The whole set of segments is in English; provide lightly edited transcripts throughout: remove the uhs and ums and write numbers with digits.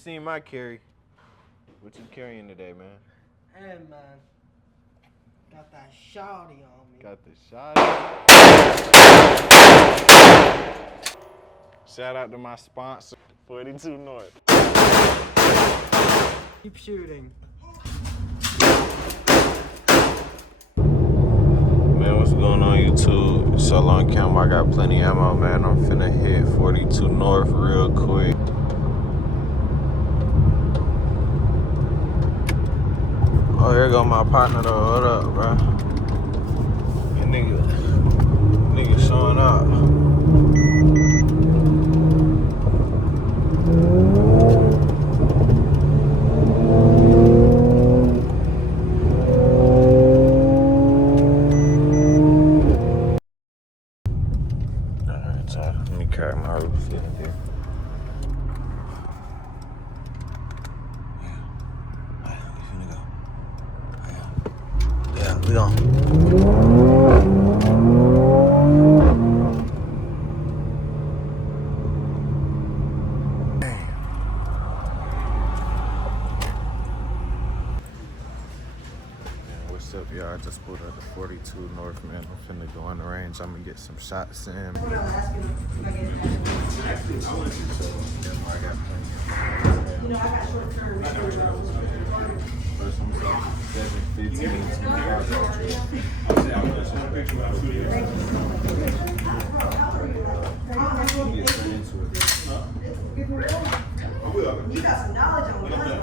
seen my carry. What you carrying today, man? Hey, man. Got that shawty on me. Got the shot. Shout out to my sponsor, 42 North. Keep shooting. Man, what's going on YouTube? It's Shalom Cam. I got plenty of ammo, man. I'm finna hit 42 North real quick. Oh, here go my partner though. Hold up, bro. Nigga showing up. Alright, so let me crack my roof in here. Yeah, we gone. What's up, y'all? I just pulled out the 42 North, man. I'm finna go on the range. I'm gonna get some shots in. Actually, I want to do so. I got plenty. You know, I got short term. First one was 7, 15, 20 yards. You got some knowledge on guns over there.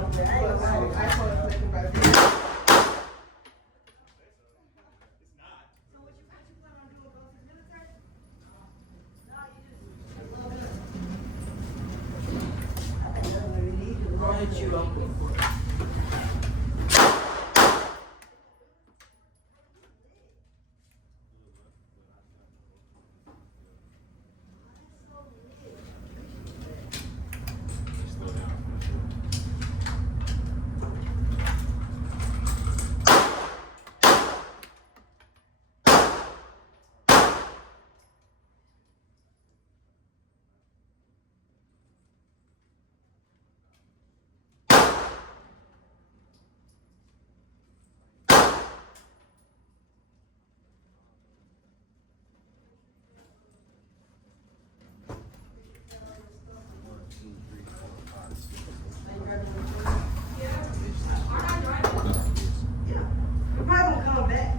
We're probably gonna come back.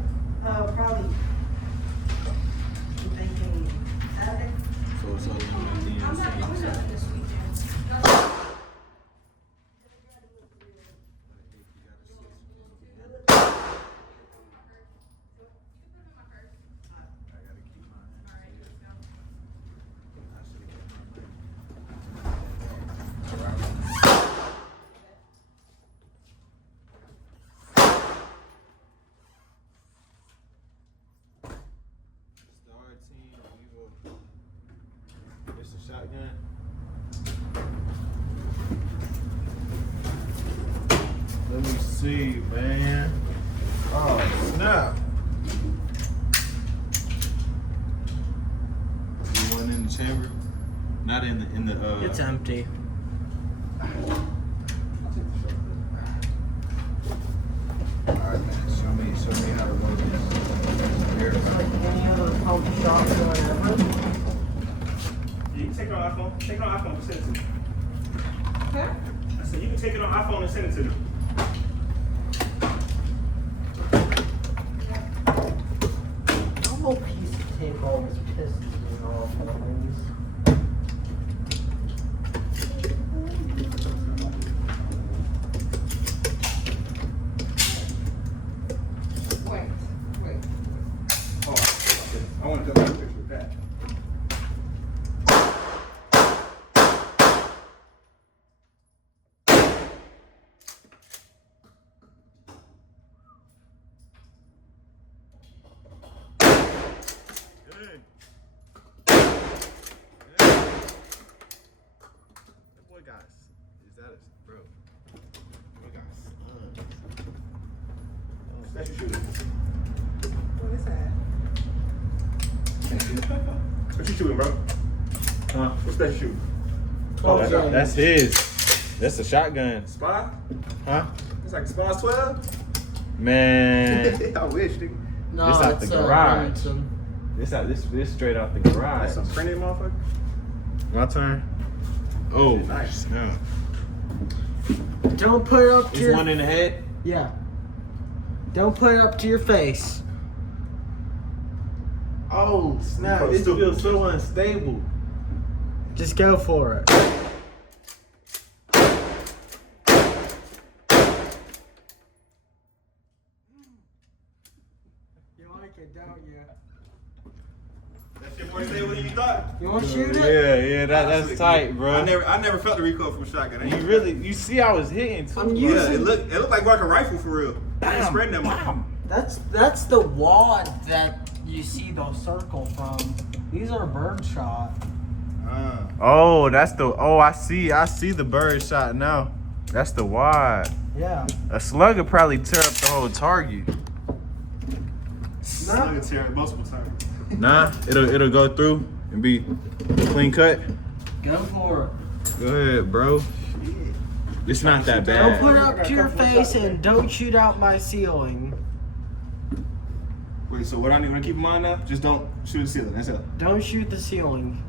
Probably. I'm thinking Saturday. So it's all in I'm not this weekend. It's a shotgun. Let me see, man. Oh, snap. You one in the chamber? Not in the It's empty. Alright, man. Show me how to load this. Here. It's like any other pump shop or whatever. You can take it on iPhone. Take it on iPhone and send it to me. Okay. I said you can take it on iPhone and send it to me. No whole piece of tape always pisses me off always. Wait. Oh, I want to take a picture of that. Good. That boy got, is that a, bro? Boy got slugs. Special shooting. What is that? What you shooting, bro? Huh? What's that shooting? Oh, that's his. That's a shotgun. Spy? Huh? It's like Spy's 12? Man. I wish, nigga. No, This out it's the garage. Remington. This straight out the garage. That's some printed motherfucker. My turn. Oh, Nice. Yeah. Don't put it up to Is your one in the head? Yeah. Don't put it up to your face. Oh, snap. It feels so unstable. Just go for it. You like it, don't you? That shit more stable than you thought. You want to shoot it? Yeah, that's tight, bro. I never felt the recoil from a shotgun. You see I was hitting too. I'm bro. using- Yeah, it looked like a rifle for real. I ain't spreading that much. That's the wad that you see the circle from. These are birdshot. Oh, I see the bird shot now. That's the wide. Yeah. A slug would probably tear up the whole target. I can tear it multiple times. Nah, it'll go through and be clean cut. Go for it. Go ahead, bro. It's not that Don't bad. put it up to your face and don't shoot out my ceiling. Wait, so what I need to keep in mind now? Just don't shoot the ceiling. That's it. Don't shoot the ceiling.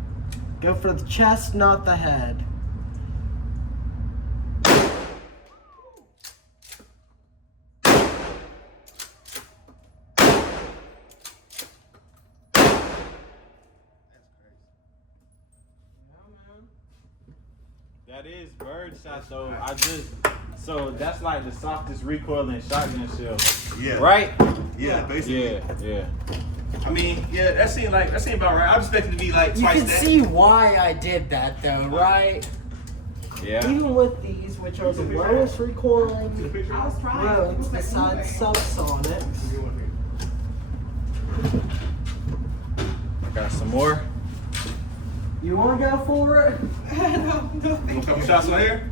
Go for the chest, not the head. That is bird shot though. So that's like the softest recoil in shotgun shell. Yeah. Right? Yeah, basically. Yeah. I mean, yeah, that seemed about right. I was expecting to be like You twice can that. see why I did that though, right? Yeah. Even with these, which are the lowest recoiling I was trying. roads besides subsonics. I got some more. You want to go for it? Want a couple shots on here?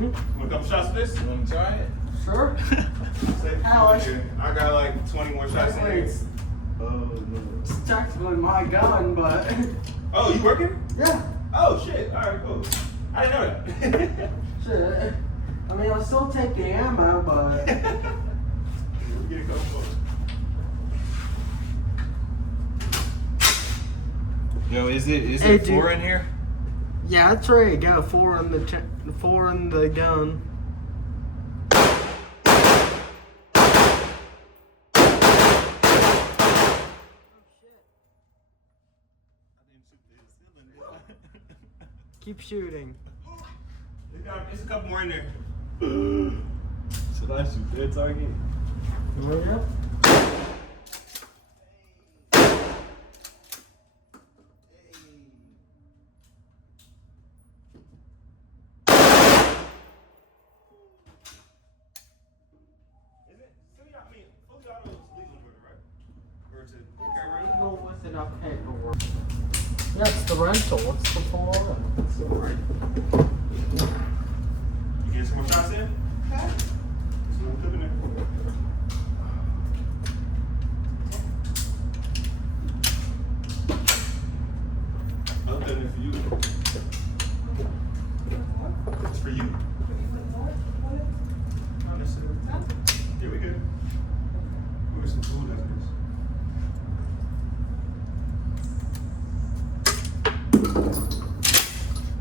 Want a couple shots of this? You wanna try it? Sure. Alex. I got like 20 more shots in here. It's technically my gun, but Oh, you working? yeah. Oh shit. Alright, cool. I didn't know that. Shit. I mean, I'll still take the ammo, but We'll get a couple more. Yo, is Hey, it dude. 4 in here? yeah, it's ready to go. Four in the gun. Keep shooting. There's a couple more in there. Should I shoot that target? Yep. Fully auto is legal in Georgia, right? Or is it carry around? Legal with enough paperwork. Yeah, it's the rental. It's the full auto. You get some more shots in? Okay. Some more clip in there. I'll put it in for you. It's for you. Not necessarily. Yeah, we good. We'll get some food after this.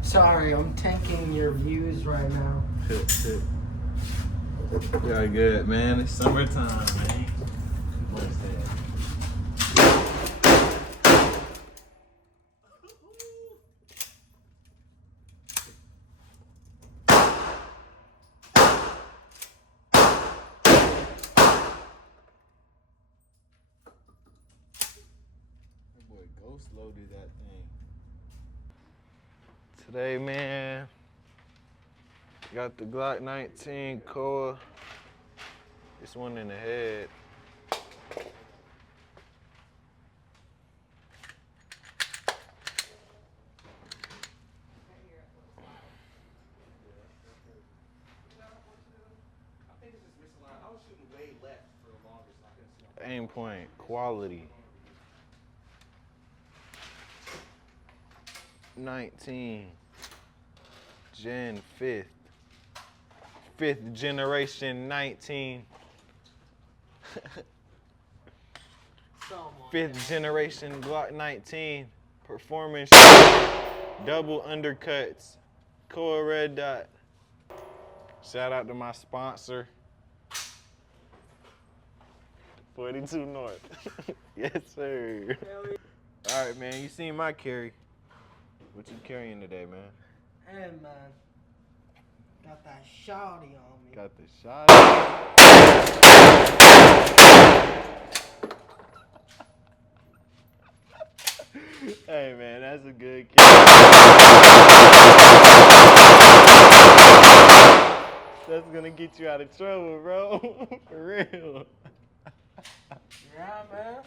Sorry, I'm tanking your views right now. Shit. Yeah, good, man. It's summertime, man. What's that? That boy ghost loaded that thing. Today, man, got the Glock 19 core. This one in the head. Aim point, quality. 19, Gen 5th. 5th generation 19. Someone. 5th generation Glock 19. Performance. Double undercuts. Core red dot. Shout out to my sponsor. 42 North. Yes, sir. Hell yeah. All right, man. You seen my carry. What you carrying today, man? Hey, man. Got that shotty on me. Got the shot. Hey, man, that's a good carry. That's gonna get you out of trouble, bro. For real. Yeah, man.